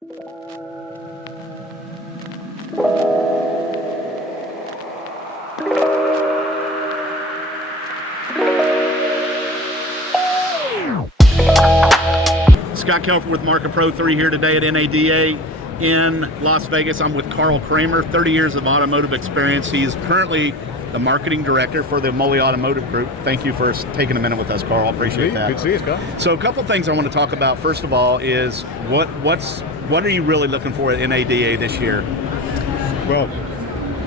Scott Kelford with MarketPro3 here today at NADA in Las Vegas. I'm with Karl Kramer, 30 years of automotive experience. He is currently the marketing director for the Mully Automotive Group. Thank you for taking a minute with us, Karl. I appreciate that. Good to see you, Scott. So a couple things I want to talk about. First of all is what are you really looking for at NADA this year? Well,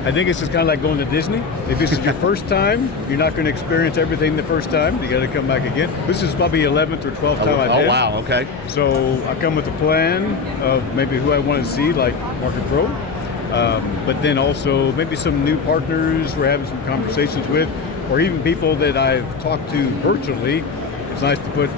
I think it's just kind of like going to Disney. If this is your first time, you're not going to experience everything the first time. You got to come back again. This is probably 11th or 12th time I've been. Oh, wow, okay. So I come with a plan of maybe who I want to see, like MarketPro, but then also maybe some new partners we're having some conversations with, or even people that I've talked to virtually. It's nice to put,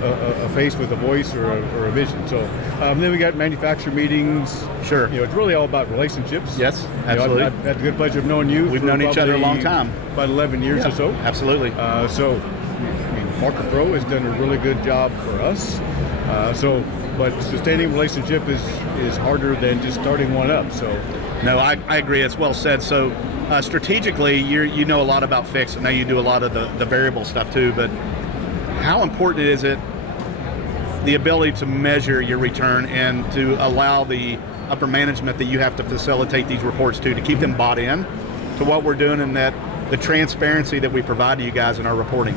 a face with a voice or a vision. So then we got manufacturer meetings. Sure. It's really all about relationships. Yes, absolutely. I've had the good pleasure of knowing you. We've known each other a long time. About 11 years or so. Absolutely. MarketPro has done a really good job for us. But sustaining relationship is harder than just starting one up. So. No, I agree. It's well said. So strategically, you know a lot about fixed. I know you do a lot of the variable stuff too, but how important is it, the ability to measure your return and to allow the upper management that you have to facilitate these reports to keep them bought in to what we're doing, and that the transparency that we provide to you guys in our reporting?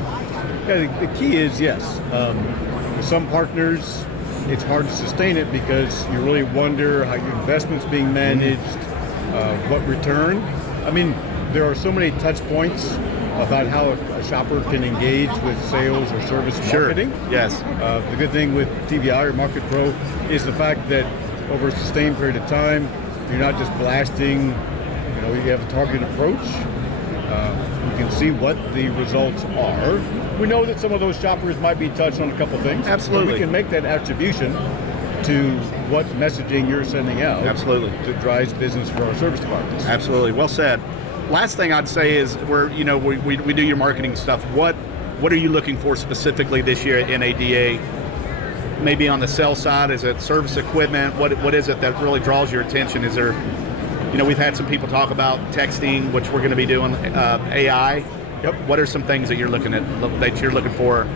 Yeah, the key is, yes. With some partners, it's hard to sustain it because you really wonder how your investment's being managed, what return. I mean, there are so many touch points about how a shopper can engage with sales or service marketing. Yes. The good thing with TVI or MarketPro is the fact that over a sustained period of time, you're not just blasting, you have a targeted approach. You can see what the results are. We know that some of those shoppers might be touched on a couple things. Absolutely. We can make that attribution to what messaging you're sending out. Absolutely. That drives business for our service departments. Absolutely. Well said. Last thing I'd say is we do your marketing stuff. What are you looking for specifically this year at NADA? Maybe on the sales side, is it service equipment? What is it that really draws your attention? Is there, we've had some people talk about texting, which we're going to be doing, AI. Yep. What are some things that you're looking for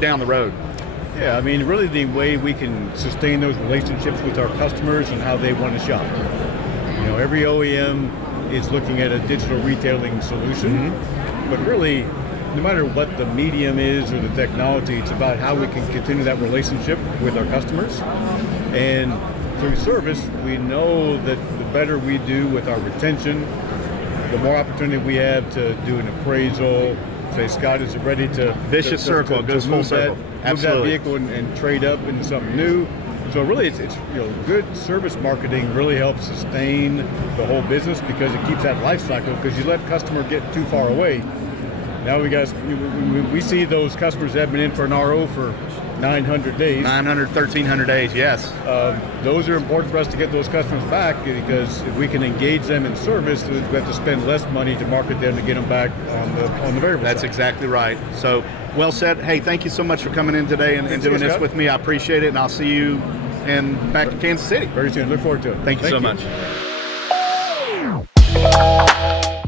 down the road? Yeah, I mean, really the way we can sustain those relationships with our customers and how they want to shop. Every OEM is looking at a digital retailing solution, but really, no matter what the medium is or the technology, it's about how we can continue that relationship with our customers. And through service, we know that the better we do with our retention, the more opportunity we have to do an appraisal. Say, Scott, is it ready to vicious circle, goes full circle. Move that vehicle and trade up into something new. So really, it's good service marketing really helps sustain the whole business because it keeps that life cycle. Because you let customer get too far away, now we see those customers that have been in for an RO for 900 days. 1,300 days, yes. Those are important for us to get those customers back because if we can engage them in service, we have to spend less money to market them to get them back on the variable That's side. exactly right. So, well said. Hey, thank you so much for coming in today and doing this with me. I appreciate it, and I'll see you back to Kansas City. Very soon. Look forward to it. Thank you so much.